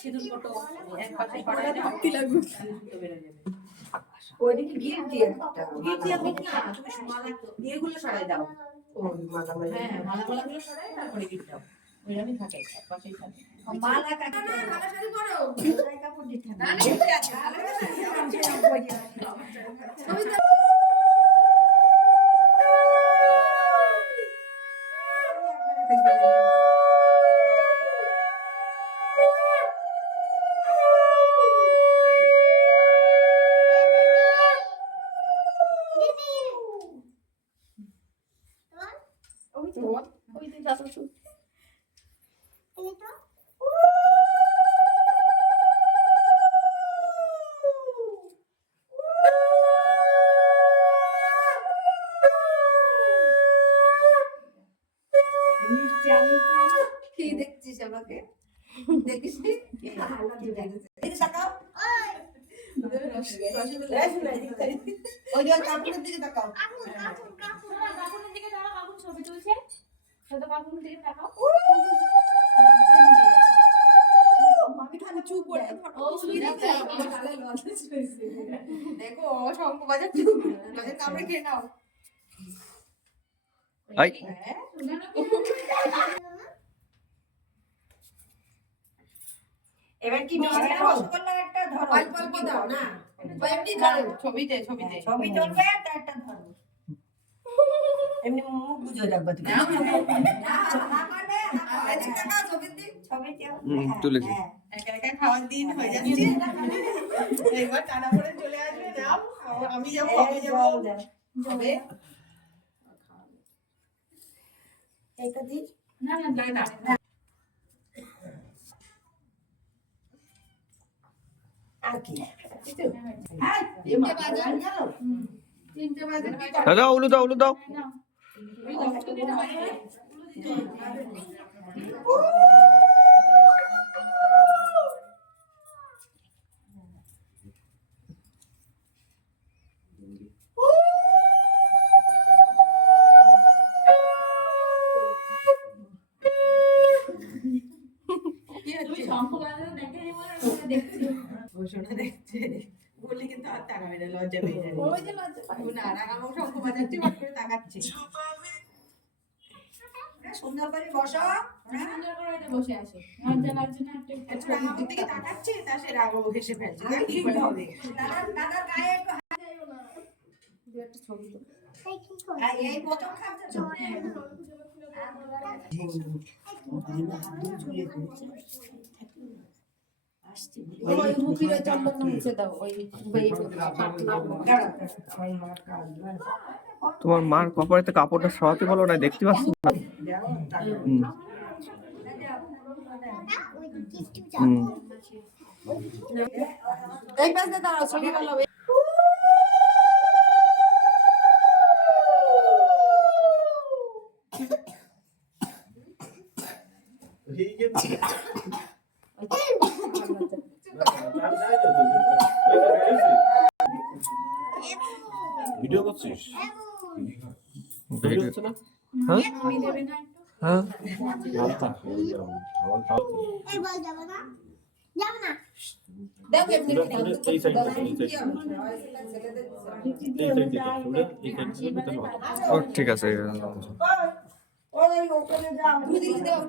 সিঁদুর ফটো এক পাশে পড়ায় দাও, কি লাগবে তো বেরো যাবে। ওইদিকে গিফট দিয়ে গিফট দিয়ে হোক না, তুমি মালা এগুলো সরাই দাও। ও মালা মালা হ্যাঁ, মালাগুলো সরাই তারপরে গিফট দাও। ওইরকমই থাকে, এক পাশেই থাকে। মালা কাটি না মালা শাড়ি পরো, গায়ে কাপড় দিতে হবে না না ঠিক আছে, মালা শাড়ি দাও। কি দেখছিস আমাকে? দেখিস নি? এদিকে তাকাও। ওই যে কাপড়ের দিকে তাকাও। কাকুনের দিকে তাকাও, কাকুন ছবি তুলছে। ছোট কাকুনের দিকে তাকাও। মামি খালি চুপ করে ফটো তুলছে। দেখো শঙ্খ বাজাচ্ছে, বাজার কামড়ে খেয়ে নাও। আই এবার কি মিষ্টি রসগোল্লা একটা ধরো। অল্প অল্প দাও না, এমনি ধরো ছবিতে ছবিতে ছবি তুলবে আর একটা ধরো। এমনি মুখ বুঝে রাখবা তুমি। না মানে এদিকে তাকাও ছবির দিক। ছবিতে তুলেছি। একা একা খাওয়ার দিন হয়ে যাচ্ছে, এবার টানা পড়ে চলে আসবে। নাও আমি যাবো, আমি যাবো হবে। এইটা দিস। না না না না আর কি? তিনটে বাজার, তিনটে বাজার কি দাদা উলু দাও উলু দাও। দেখছে বললি কিন্তু আর তাকাবে না, লজ্জা পেয়ে যাবে। না রাগামো শঙ্খ বাজাচ্ছে, ভাট করে তাকাচ্ছে। সুন্দর করে বসো। সুন্দর করে এটা বসে আছে, লজ্জা লাগছে না একটু? একটু রাগামোর দিকে তাকাচ্ছে, তা সে রাগামো হেসে ফেলছে। দেখ কি করে হবে। দাদা গায়ে একটু হাত দিও না। একটা ছবি তো আর এই প্রথম খাচ্ছে তো। ওই মুখের চন্দন মুছে দাও, ওই তোমার মার কপালেতে কাপড়টা সরাতে বলো না, দেখতে পাচ্ছ না? এই পাশে দাঁড়াও, ছবি ভালো হবে। ভিডিও করছিস? ভিডিও হচ্ছে না? হ্যাঁ হ্যাঁ দেখো এমনি এই সাইড ও ঠিক আছে। ওই ওখানে যাও। দুই দিকে দাও।